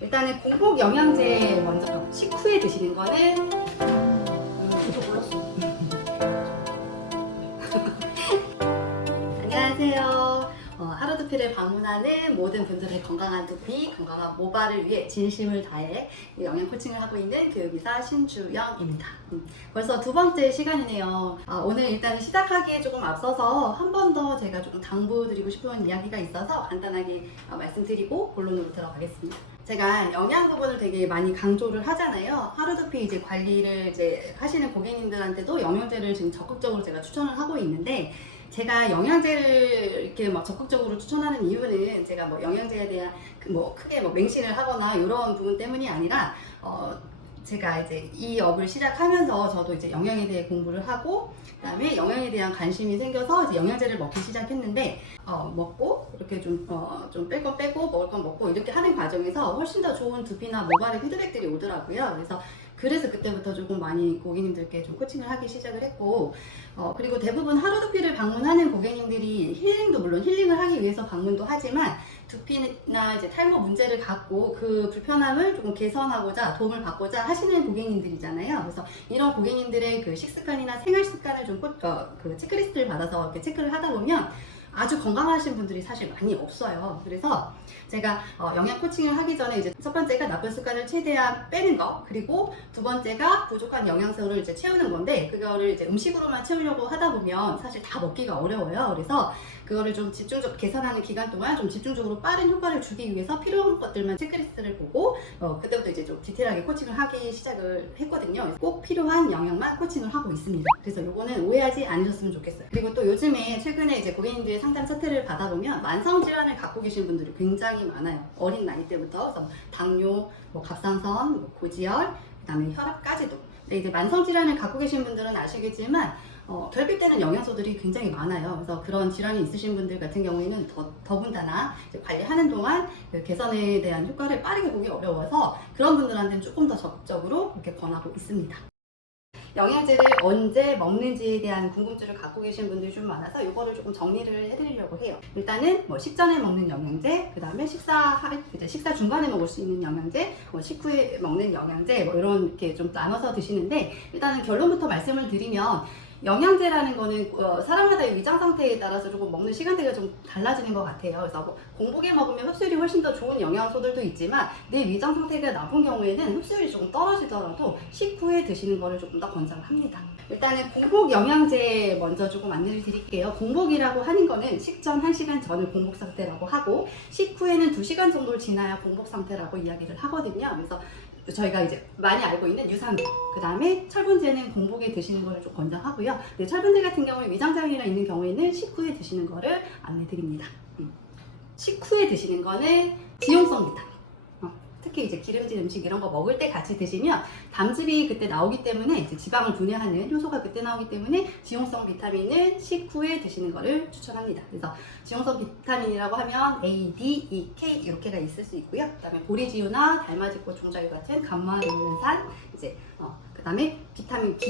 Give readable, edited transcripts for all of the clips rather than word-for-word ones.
일단은 공복 영양제 먼저 식후에 드시는 거는 저도 몰랐어. 안녕하세요. 하루두피를 방문하는 모든 분들의 건강한 두피, 건강한 모발을 위해 진심을 다해 영양 코칭을 하고 있는 교육이사 신주영입니다. 벌써 두 번째 시간이네요. 오늘 일단 시작하기에 조금 앞서서 한 번 더 제가 조금 당부드리고 싶은 이야기가 있어서 간단하게 말씀드리고 본론으로 들어가겠습니다. 제가 영양 부분을 되게 많이 강조를 하잖아요. 하루두피 이제 관리를 이제 하시는 고객님들한테도 영양제를 지금 적극적으로 제가 추천을 하고 있는데, 제가 영양제를 이렇게 막 적극적으로 추천하는 이유는 제가 뭐 영양제에 대한 크게 맹신을 하거나 이런 부분 때문이 아니라, 제가 이제 이 업을 시작하면서 저도 이제 영양에 대해 공부를 하고, 그다음에 영양에 대한 관심이 생겨서 이제 영양제를 먹기 시작했는데, 먹고 이렇게 좀 뺄 건 빼고 먹을 건 먹고 이렇게 하는 과정에서 훨씬 더 좋은 두피나 모발의 피드백들이 오더라고요. 그래서 그때부터 조금 많이 고객님들께 좀 코칭을 하기 시작을 했고, 그리고 대부분 하루두피를 방문하는 고객님들이 힐링도 물론 힐링을 하기 위해서 방문도 하지만, 두피나 이제 탈모 문제를 갖고 그 불편함을 조금 개선하고자 도움을 받고자 하시는 고객님들이잖아요. 그래서 이런 고객님들의 그 식습관이나 생활 습관을 좀 그 체크리스트를 받아서 이렇게 체크를 하다 보면 아주 건강하신 분들이 사실 많이 없어요. 그래서 제가 영양 코칭을 하기 전에 이제 첫 번째가 나쁜 습관을 최대한 빼는 거, 그리고 두 번째가 부족한 영양소를 이제 채우는 건데, 그거를 이제 음식으로만 채우려고 하다 보면 사실 다 먹기가 어려워요. 그래서 그거를 좀 집중적으로 개선하는 기간 동안 좀 집중적으로 빠른 효과를 주기 위해서 필요한 것들만 체크리스트를 보고, 그때부터 이제 좀 디테일하게 코칭을 하기 시작을 했거든요. 꼭 필요한 영양만 코칭을 하고 있습니다. 그래서 요거는 오해하지 않으셨으면 좋겠어요. 그리고 또 요즘에 최근에 이제 고객님들의 상담 차트를 받아보면 만성질환을 갖고 계신 분들이 굉장히 많아요. 어린 나이 때부터. 그래서 당뇨, 갑상선, 고지혈, 그다음에 혈압까지도. 근데 이제 만성질환을 갖고 계신 분들은 아시겠지만, 결핍되는 영양소들이 굉장히 많아요. 그래서 그런 질환이 있으신 분들 같은 경우에는 더군다나 이제 관리하는 동안 그 개선에 대한 효과를 빠르게 보기 어려워서 그런 분들한테는 조금 더 적극적으로 이렇게 권하고 있습니다. 영양제를 언제 먹는지에 대한 궁금증을 갖고 계신 분들이 좀 많아서 이거를 조금 정리를 해드리려고 해요. 일단은 식전에 먹는 영양제, 그 다음에 식사 중간에 먹을 수 있는 영양제, 식후에 먹는 영양제, 이렇게 좀 나눠서 드시는데, 일단은 결론부터 말씀을 드리면, 영양제라는 거는 사람마다의 위장 상태에 따라서 조금 먹는 시간대가 좀 달라지는 것 같아요. 그래서 공복에 먹으면 흡수율이 훨씬 더 좋은 영양소들도 있지만, 내 위장 상태가 나쁜 경우에는 흡수율이 조금 떨어지더라도 식후에 드시는 거를 조금 더 권장합니다. 일단은 공복 영양제 먼저 조금 안내를 드릴게요. 공복이라고 하는 거는 식전 1시간 전을 공복 상태라고 하고, 식후에는 2시간 정도를 지나야 공복 상태라고 이야기를 하거든요. 그래서 저희가 이제 많이 알고 있는 유산균, 그 다음에 철분제는 공복에 드시는 거를 좀 권장하고요. 네, 철분제 같은 경우에 위장장애가 있는 경우에는 식후에 드시는 거를 안내드립니다. 식후에 드시는 거는 지용성 비타민, 특히 이제 기름진 음식 이런 거 먹을 때 같이 드시면 담즙이 그때 나오기 때문에, 이제 지방을 분해하는 효소가 그때 나오기 때문에 지용성 비타민은 식후에 드시는 거를 추천합니다. 그래서 지용성 비타민이라고 하면 A, D, E, K 이렇게가 있을 수 있고요. 그다음에 보리지유나 달맞이꽃 종자유 같은 감마르는산, 이제 그다음에 비타민 B,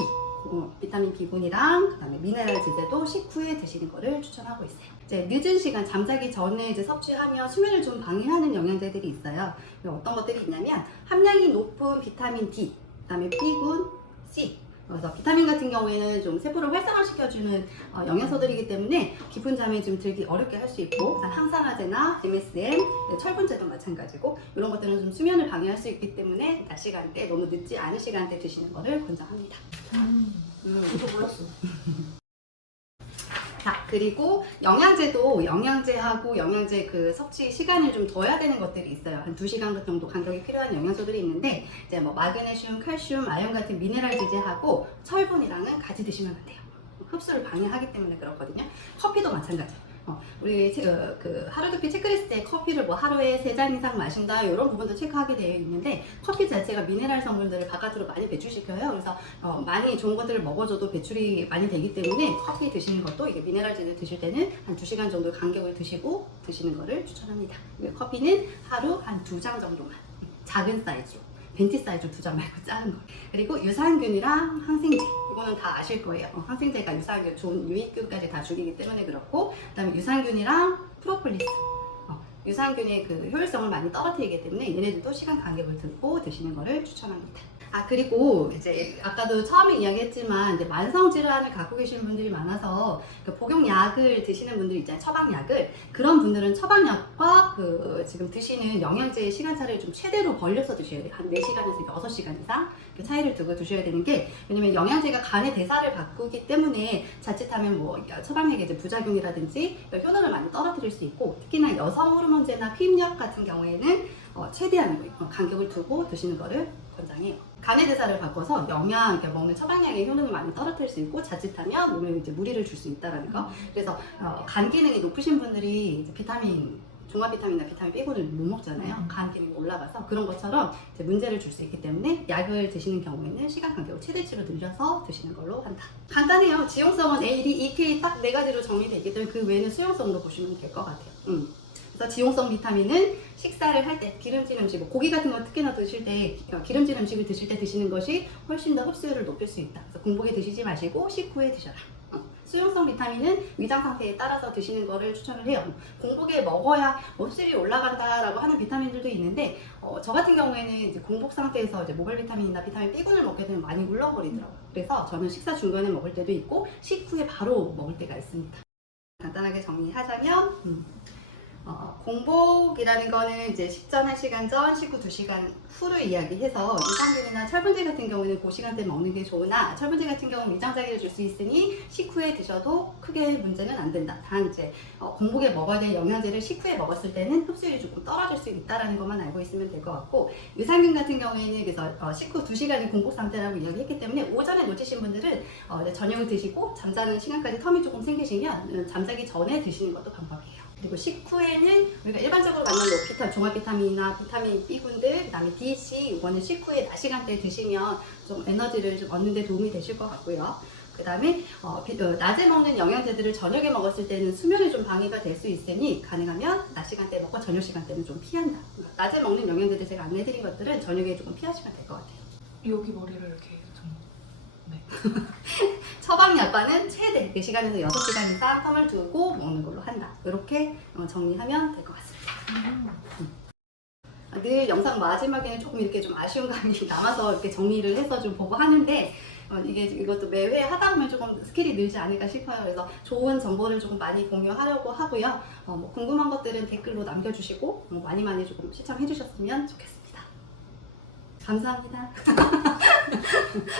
비타민 B군이랑 그다음에 미네랄 지제도 식후에 드시는 거를 추천하고 있어요. 이제 늦은 시간 잠자기 전에 이제 섭취하면 수면을 좀 방해하는 영양제들이 있어요. 어떤 것들이 있냐면 함량이 높은 비타민 D, 그다음에 B군, C. 그래서 비타민 같은 경우에는 좀 세포를 활성화시켜주는 영양소들이기 때문에 깊은 잠에 좀 들기 어렵게 할 수 있고, 항산화제나 MSM, 철분제도 마찬가지고, 이런 것들은 좀 수면을 방해할 수 있기 때문에 낮 시간대, 너무 늦지 않은 시간대 드시는 거를 권장합니다. 저도 몰랐어. 자, 그리고 영양제도 영양제하고 영양제 그 섭취 시간을 좀 둬야 되는 것들이 있어요. 한 2시간 정도 간격이 필요한 영양소들이 있는데, 이제 마그네슘, 칼슘, 아연 같은 미네랄 지제하고 철분이랑은 같이 드시면 안 돼요. 흡수를 방해하기 때문에 그렇거든요. 커피도 마찬가지예요. 우리 그 하루두피 체크리스트에 커피를 하루에 3잔 이상 마신다 이런 부분도 체크하게 되어 있는데, 커피 자체가 미네랄 성분들을 바깥으로 많이 배출시켜요. 그래서 많이 좋은 것들을 먹어줘도 배출이 많이 되기 때문에 커피 드시는 것도, 이게 미네랄제를 드실 때는 한 2시간 정도 간격을 두시고 드시는 거를 추천합니다. 커피는 하루 한 2잔 정도만, 작은 사이즈로, 벤티 사이즈 2잔 말고 작은 거. 그리고 유산균이랑 항생제, 이거는 다 아실 거예요. 항생제가 유산균, 좋은 유익균까지 다 죽이기 때문에 그렇고, 그 다음에 유산균이랑 프로폴리스, 유산균의 그 효율성을 많이 떨어뜨리기 때문에 얘네들도 시간 간격을 두고 드시는 거를 추천합니다. 아, 그리고 이제 아까도 처음에 이야기했지만 이제 만성 질환을 갖고 계시는 분들이 많아서 그 복용약을 드시는 분들 있잖아요. 처방약을. 그런 분들은 처방약과 그 지금 드시는 영양제의 시간차를 좀 최대로 벌려서 드셔야 돼요. 한 4시간에서 6시간 이상 그 차이를 두고 드셔야 되는 게, 왜냐면 영양제가 간의 대사를 바꾸기 때문에 자칫하면 뭐 처방약의 이제 부작용이라든지 효능을 많이 떨어뜨릴 수 있고, 특히나 여성 호르몬제나 피임약 같은 경우에는 최대한 간격을 두고 드시는 거를 권장해요. 간의 대사를 바꿔서 그러니까 먹는 처방약의 효능을 많이 떨어뜨릴 수 있고, 자칫하면 몸에 이제 무리를 줄 수 있다는 거. 그래서 간 기능이 높으신 분들이 이제 종합 비타민이나 비타민 B군을 못 먹잖아요. 간 기능이 올라가서 그런 것처럼 이제 문제를 줄 수 있기 때문에 약을 드시는 경우에는 시간 간격을 최대치로 늘려서 드시는 걸로 한다. 간단해요. 지용성은 A, D, E, K 딱 4가지로 정리되어 있기 때문에 그 외에는 수용성으로 보시면 될 것 같아요. 그래서 지용성 비타민은 식사를 할 때 기름진 음식, 뭐 고기 같은 거 특히나 드실 때 기름진 음식을 드실 때 드시는 것이 훨씬 더 흡수율을 높일 수 있다. 그래서 공복에 드시지 마시고 식후에 드셔라. 수용성 비타민은 위장 상태에 따라서 드시는 거를 추천을 해요. 공복에 먹어야 흡수율이 올라간다라고 하는 비타민들도 있는데, 저 같은 경우에는 이제 공복 상태에서 이제 모발 비타민이나 비타민 B군을 먹게 되면 많이 울렁거리더라고요. 그래서 저는 식사 중간에 먹을 때도 있고 식후에 바로 먹을 때가 있습니다. 간단하게 정리하자면 공복이라는 거는 이제 식전 1시간 전, 식후 2시간 후를 이야기해서, 유산균이나 철분제 같은 경우는 그 시간대에 먹는 게 좋으나, 철분제 같은 경우는 위장자기를 줄 수 있으니 식후에 드셔도 크게 문제는 안 된다. 단 이제 공복에 먹어야 될 영양제를 식후에 먹었을 때는 흡수율이 조금 떨어질 수 있다는 것만 알고 있으면 될 것 같고, 유산균 같은 경우에는 그래서 식후 2시간이 공복 상태라고 이야기했기 때문에 오전에 놓치신 분들은 저녁을 드시고 잠자는 시간까지 텀이 조금 생기시면 잠자기 전에 드시는 것도 방법이에요. 그리고 식후에는 우리가 일반적으로 갖는 종합 비타민이나 비타민 B군들, 그다음에 D, C, 이거는 식후에 낮 시간대에 드시면 좀 에너지를 좀 얻는 데 도움이 되실 것 같고요. 그다음에 낮에 먹는 영양제들을 저녁에 먹었을 때는 수면에 좀 방해가 될 수 있으니 가능하면 낮 시간대에 먹고 저녁 시간대는 좀 피한다. 그러니까 낮에 먹는 영양제들 제가 안내드린 것들은 저녁에 조금 피하시면 될 것 같아요. 여기 머리를 이렇게 좀. 네. 처방약과는 최대 4시간에서 6시간 이상 텀을 두고 먹는 걸로 한다. 이렇게 정리하면 될 것 같습니다. 늘 영상 마지막에는 조금 이렇게 좀 아쉬운 감이 남아서 이렇게 정리를 해서 좀 보고 하는데, 이것도 매회 하다 보면 조금 스킬이 늘지 않을까 싶어요. 그래서 좋은 정보를 조금 많이 공유하려고 하고요. 뭐 궁금한 것들은 댓글로 남겨주시고 많이 조금 시청해 주셨으면 좋겠습니다. 감사합니다.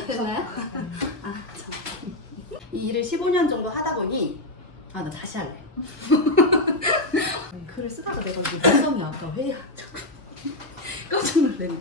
되셨나요? 아, 참. 이 일을 15년 정도 하다 보니 나 다시 할래. 글을 쓰다가 내가 이게 무성이 아까 회의가 깜짝 놀랐네.